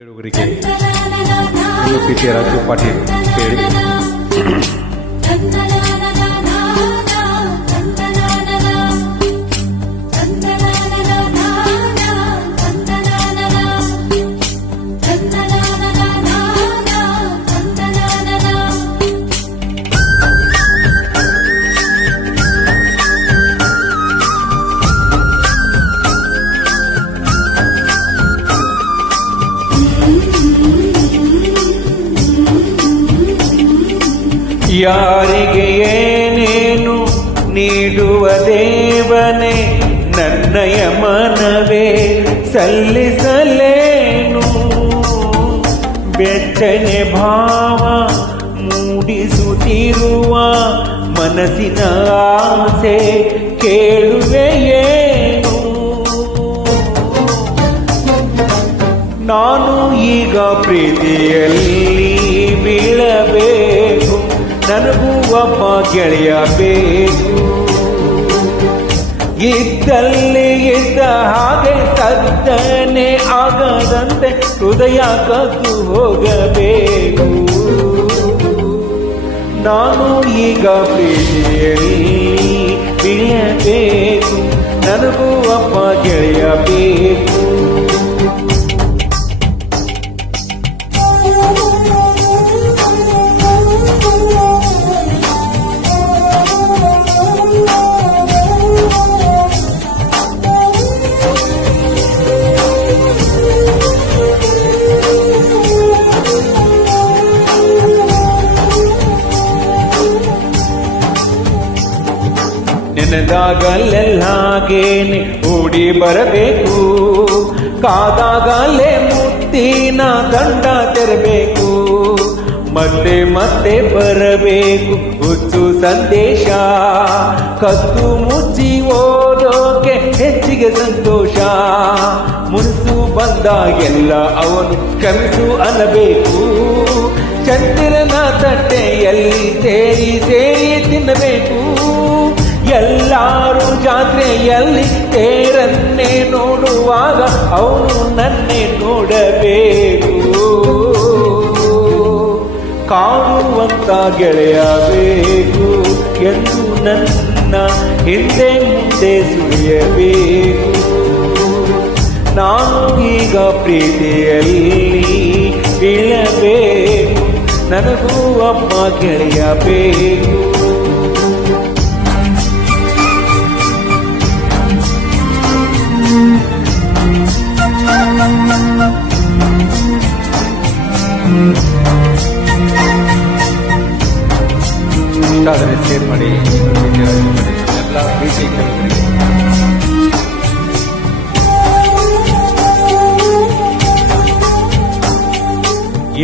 ಕೇಳುಗರಿಗೆ ಪಿ ರಾಜು ಪಾಟೀಲ್ ಕೇಳಿ ಯಾರಿಗೆ ಏನೇನು ನೀಡುವ ದೇವನೇ ನನ್ನಯ ಮನವೇ ಸಲ್ಲಿಸಲೇನು ಬೆಚ್ಚನೆ ಭಾವ ಮೂಡಿಸುತ್ತಿರುವ ಮನಸ್ಸಿನ ಆಸೆ ಕೇಳುವೆಯೇನು ನಾನು ಈಗ ಪ್ರೀತಿಯಲ್ಲಿ ಬೀಳಬೇಕು ನನಗೂ ಒಬ್ಬ ಗೆಳೆಯ ಬೇಕು ಇದ್ದಲ್ಲಿ ಇದ್ದ ಹಾಗೆ ಸದ್ದನೆ ಆಗದಂತೆ ಹೃದಯ ಕದ್ದು ಹೋಗಬೇಕು ನಾನು ಈಗ ಪ್ರೀತಿಯಲ್ಲಿ ಬೀಳಬೇಕು ನನಗೂ ಒಬ್ಬ ಗೆಳೆಯ ಬೇಕು ನೆನೆದಾಗಲೆಲ್ಲಾಗೇನೆ ಓಡಿ ಬರಬೇಕು ಕಾದಾಗಲೇ ಮುತ್ತಿನ ದಂಡ ತೆರಬೇಕು ಮತ್ತೆ ಮತ್ತೆ ಬರಬೇಕು ಹುಚ್ಚು ಸಂದೇಶ ಕತ್ತು ಮುಚ್ಚಿ ಓದೋಕೆ ಹೆಚ್ಚಿಗೆ ಸಂತೋಷ ಮುನ್ಸು ಬಂದಾಗೆಲ್ಲ ಅವನು ಕ್ಷಮಿಸು ಅನ್ನಬೇಕು ಚಂದಿರನ ತಟ್ಟೆಯಲ್ಲಿ ಸೇರಿ ಸೇರಿ ತಿನ್ನಬೇಕು ಎಲ್ಲರೂ ಜಾತ್ರೆಯಲ್ಲಿ ತೇರನ್ನೇ ನೋಡುವಾಗ ಅವನು ನನ್ನೇ ನೋಡಬೇಕು ಕಾಣುವಂತ ಗೆಳೆಯ ಬೇಕು ಎಂದು ನನ್ನ ಹಿಂದೆ ಮುಂದೆ ಸುಳಿಯಬೇಕು ನಾನು ಈಗ ಪ್ರೀತಿಯಲ್ಲಿ ಬೀಳಬೇಕು ನನಗೂ ಒಬ್ಬ ಗೆಳೆಯ ಬೇಕು ಇಷ್ಟಾದರೆ ಶೇರ್ ಮಾಡಿ ಎಲ್ಲ ಪ್ರೀತಿ ಕೇಳುಗರಿಗೆ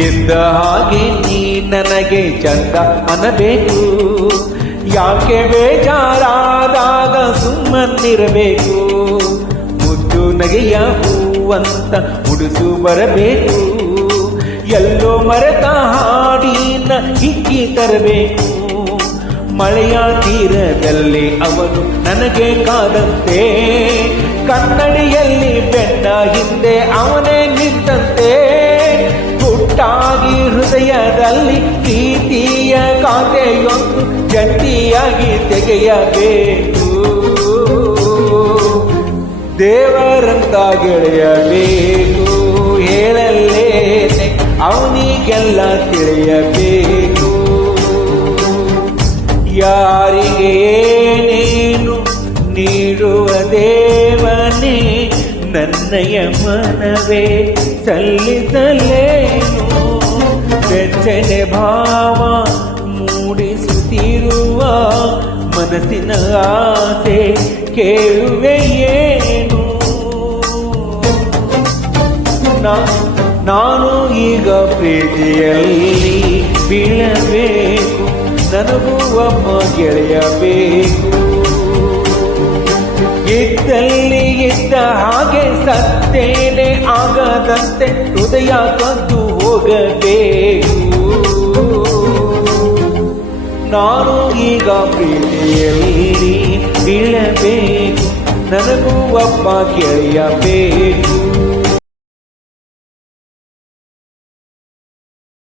ಇದ್ದ ಹಾಗೆ ನೀ ನನಗೆ ಚಂದ ಅನ್ನಬೇಕು ಯಾಕೆ ಬೇಜಾರಾದಾಗ ಸುಮ್ಮನಿರಬೇಕು ಮುದ್ದು ನಗೆಯ ಹೂವಂತ ಮುಡಿಸು ಬರಬೇಕು ಎಲ್ಲೋ ಮರೆತ ಹಾಡಿನ ಹಿಕ್ಕಿ ತರಬೇಕು ಮಳೆಯ ತೀರದಲ್ಲಿ ಅವನು ನನಗೆ ಕಾದಂತೆ ಕನ್ನಡಿಯಲ್ಲಿ ಬೆನ್ನ ಹಿಂದೆ ಅವನೇ ನಿಂತಂತೆ ಗುಟ್ಟಾಗಿ ಹೃದಯದಲ್ಲಿ ಪ್ರೀತಿಯ ಖಾತೆಯೊಂದು ಜಂಟಿಯಾಗಿ ತೆಗೆಯಬೇಕು ದೇವರಂತ ಗೆಳೆಯಬೇಕು ಹೇಳಲೇನೆ ಅವನಿಗೆಲ್ಲ ತಿಳಿಯಬೇಕು ಯಾರಿಗೆ ಏನೇನು ನೀಡುವ ದೇವನೇ ನನ್ನಯ ಮನವೇ ಸಲ್ಲಿಸಲೇನು ಬೆಚ್ಚನೆ ಭಾವ ಮೂಡಿಸುತ್ತಿರುವ ಮನಸ್ಸಿನ ಆಸೆ ಕೇಳುವೆಯೇನು ನಾನು ಈಗ ಪ್ರೀತಿಯಲ್ಲಿ ಬೀಳಬೇಕು ನನಗೂ ಒಬ್ಬ ಗೆಳೆಯ ಬೇಕು ಇದ್ದಲ್ಲಿ ಇದ್ದ ಹಾಗೆ ಸತ್ತೇನೆ ಆಗದಂತೆ ಹೃದಯ ಕದ್ದು ಹೋಗಬೇಕು ನಾನು ಈಗ ಪ್ರೀತಿಯಲ್ಲಿ ಬೀಳಬೇಕು ನನಗೂ ಒಬ್ಬ ಗೆಳೆಯ ಬೇಕು